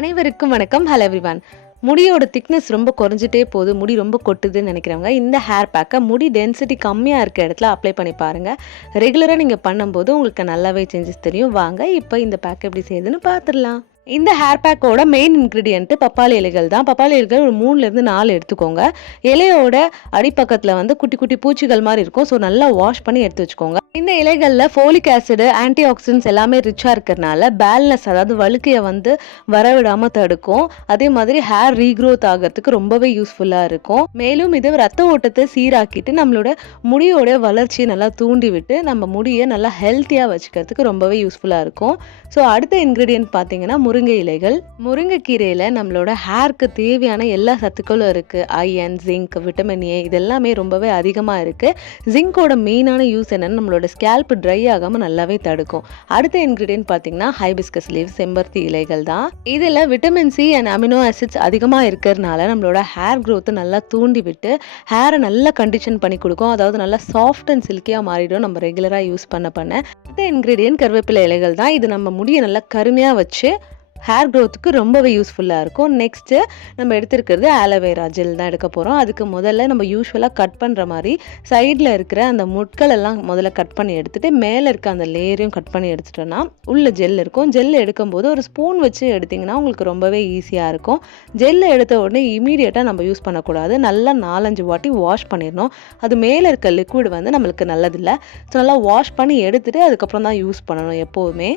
அனைவருக்கும் வணக்கம். Hello everyone முடியோட திக்னஸ் ரொம்ப குறைஞ்சிட்டே போகுது. முடி ரொம்ப கொட்டுதுன்னு நினைக்கிறவங்க இந்த ஹேர் பேக்கை முடி டென்சிட்டி கம்மியாக இருக்க இடத்துல அப்ளை பண்ணி பாருங்கள் ரெகுலராக நீங்கள் பண்ணும்போது உங்களுக்கு நல்லாவே சேஞ்சஸ் தெரியும். வாங்க இப்போ இந்த பேக் எப்படி செய்யுதுன்னு பார்த்துடலாம் இந்த ஹேர் பேக்கோட மெயின் இன்க்ரீடியண்ட்டு பப்பாளி இலைகள் தான். பப்பாளி இலைகள் ஒரு மூணுலேருந்து நாலு எடுத்துக்கோங்க. இலையோட அடிப்பக்கத்தில் வந்து குட்டி குட்டி பூச்சிகள் மாதிரி இருக்கும். ஸோ நல்லா வாஷ் பண்ணி எடுத்து வச்சுக்கோங்க. இந்த இலைகளில் ஃபோலிக் ஆசிடு ஆன்டி ஆக்சிடென்ட்ஸ் எல்லாமே ரிச்சாக இருக்கிறனால பேலன்ஸ் அதாவது வழுக்கையை வந்து வரவிடாமல் தடுக்கும். அதே மாதிரி ஹேர் ரீக்ரோத் ஆகிறதுக்கு ரொம்பவே யூஸ்ஃபுல்லாக இருக்கும். மேலும் இது ரத்த ஓட்டத்தை சீராக்கிட்டு நம்மளோட முடியோட வளர்ச்சியை நல்லா தூண்டி விட்டு நம்ம முடியை நல்லா ஹெல்த்தியாக வச்சுக்கிறதுக்கு ரொம்பவே யூஸ்ஃபுல்லாக இருக்கும். ஸோ அடுத்த இன்க்ரீடியன்ட் பார்த்தீங்கன்னா முருங்கை இலைகள். முருங்கைக்கீரையில் நம்மளோட ஹேருக்கு தேவையான எல்லா சத்துக்களும் இருக்குது அயன் ஜிங்க் விட்டமின் ஏ இதெல்லாமே ரொம்பவே அதிகமாக இருக்குது ஜிங்கோட மெயினான யூஸ் என்னென்னு நம்மளோட ஸ்கேல்ப் ட்ரை ஆகாமல் நல்லாவே தடுக்கும். அடுத்த இன்க்ரீடியன்ட் பார்த்தீங்கன்னா ஹைபிஸ்கஸ் லீவ் செம்பருத்தி இலைகள் தான். இதில் vitamin C and amino acids அதிகமாக இருக்கிறதுனால நம்மளோட ஹேர் க்ரோத்தை நல்லா தூண்டி விட்டு ஹேரை நல்லா கண்டிஷன் பண்ணி கொடுக்கும். அதாவது நல்லா சாஃப்ட் அண்ட் சில்கியாக மாறிடும் நம்ம ரெகுலராக யூஸ் பண்ண பண்ண. அடுத்த இன்க்ரீடியன்ட் கருவேப்பிலை இலைகள் தான். இது நம்ம முடியை நல்லா கருமையாக வச்சு ஹேர் க்ரோத்துக்கு ரொம்பவே யூஸ்ஃபுல்லாக இருக்கும். நெக்ஸ்ட்டு நம்ம எடுத்திருக்கிறது ஆலோவேரா ஜெல் தான் எடுக்க போகிறோம் அதுக்கு முதல்ல நம்ம யூஸ்வலாக கட் பண்ணுற மாதிரி சைடில் இருக்கிற அந்த முட்கள் எல்லாம் முதல்ல கட் பண்ணி எடுத்துகிட்டு மேலே இருக்க அந்த லேயரையும் கட் பண்ணி எடுத்துட்டோன்னா உள்ள ஜெல் இருக்கும். ஜெல் எடுக்கும்போது ஒரு ஸ்பூன் வச்சு எடுத்திங்கன்னா உங்களுக்கு ரொம்பவே ஈஸியாக இருக்கும். ஜெல்லை எடுத்த உடனே இமீடியட்டாக நம்ம யூஸ் பண்ணக்கூடாது. நல்லா நாலஞ்சு வாட்டி வாஷ் பண்ணிடணும். அது மேலே இருக்க லிக்விட் வந்து நம்மளுக்கு நல்லதில்லை. ஸோ நல்லா வாஷ் பண்ணி எடுத்துகிட்டு அதுக்கப்புறம் தான் யூஸ் பண்ணணும் எப்போவுமே.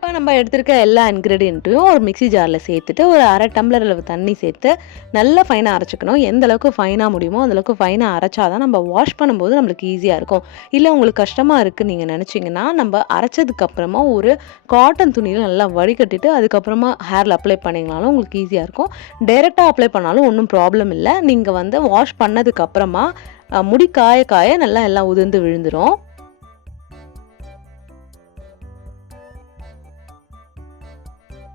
இப்போ நம்ம எடுத்திருக்க எல்லா இன்க்ரீடியண்ட்டையும் ஒரு மிக்ஸி ஜாரில் சேர்த்துட்டு ஒரு அரை டம்ளர் அளவு தண்ணி சேர்த்து நல்லா ஃபைனாக அரைச்சிக்கணும். எந்த அளவுக்கு ஃபைனாக முடியுமோ அந்தளவுக்கு ஃபைனாக அரைச்சாதான் நம்ம வாஷ் பண்ணும்போது நம்மளுக்கு ஈஸியாக இருக்கும். இல்லை உங்களுக்கு கஷ்டமாக இருக்குன்னு நீங்கள் நினச்சிங்கன்னா நம்ம அரைச்சதுக்கப்புறமா ஒரு காட்டன் துணியில் நல்லா வடிகட்டிட்டு அதுக்கப்புறமா ஹேரில் அப்ளை பண்ணிங்கனாலும் உங்களுக்கு ஈஸியாக இருக்கும். டைரெக்டாக அப்ளை பண்ணாலும் ஒன்றும் ப்ராப்ளம் இல்லை. நீங்கள் வந்து வாஷ் பண்ணதுக்கப்புறமா முடி காய காய நல்லா எல்லாம் உதிர்ந்து விழுந்துடும்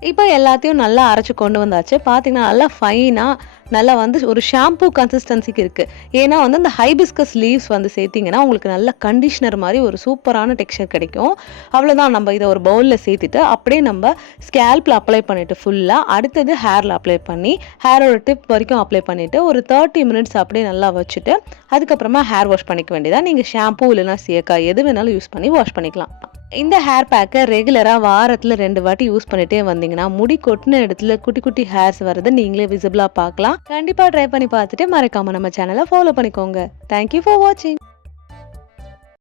இப்போ எல்லாத்தையும் நல்லா அரைச்சி கொண்டு வந்தாச்சு. பார்த்தீங்கன்னா நல்லா ஃபைனாக நல்லா வந்து ஒரு ஷாம்பூ கன்சிஸ்டன்சிக்கு இருக்குது ஏன்னா வந்து அந்த ஹைபிஸ்கஸ் லீவ்ஸ் வந்து சேர்த்திங்கன்னா உங்களுக்கு நல்ல கண்டிஷ்னர் மாதிரி ஒரு சூப்பரான டெக்ஸ்சர் கிடைக்கும். அவ்வளோதான் நம்ம இதை ஒரு பவுலில் சேர்த்துட்டு அப்படியே நம்ம ஸ்கேல்பில் அப்ளை பண்ணிவிட்டு ஃபுல்லாக அடுத்தது ஹேரில் அப்ளை பண்ணி ஹேரோட டிப் வரைக்கும் அப்ளை பண்ணிவிட்டு ஒரு தேர்ட்டி மினிட்ஸ் அப்படியே நல்லா வச்சுட்டு அதுக்கப்புறமா ஹேர் வாஷ் பண்ணிக்க வேண்டியதாக நீங்கள் ஷாம்பூ இல்லைனா சேக்கா எது வேணாலும் யூஸ் பண்ணி வாஷ் பண்ணிக்கலாம். இந்த ஹேர் பேக்கை ரெகுலராக வாரத்தில் ரெண்டு வாட்டி யூஸ் பண்ணிட்டே வந்தீங்கன்னா முடி கொட்டின இடத்துல குட்டி குட்டி ஹேர்ஸ் வரதை நீங்களே விசிபிளாக பார்க்கலாம். கண்டிப்பாக ட்ரை பண்ணி பார்த்துட்டு மறக்காம நம்ம சேனலை ஃபாலோ பண்ணிக்கோங்க. தேங்க்யூ ஃபார் வாட்சிங்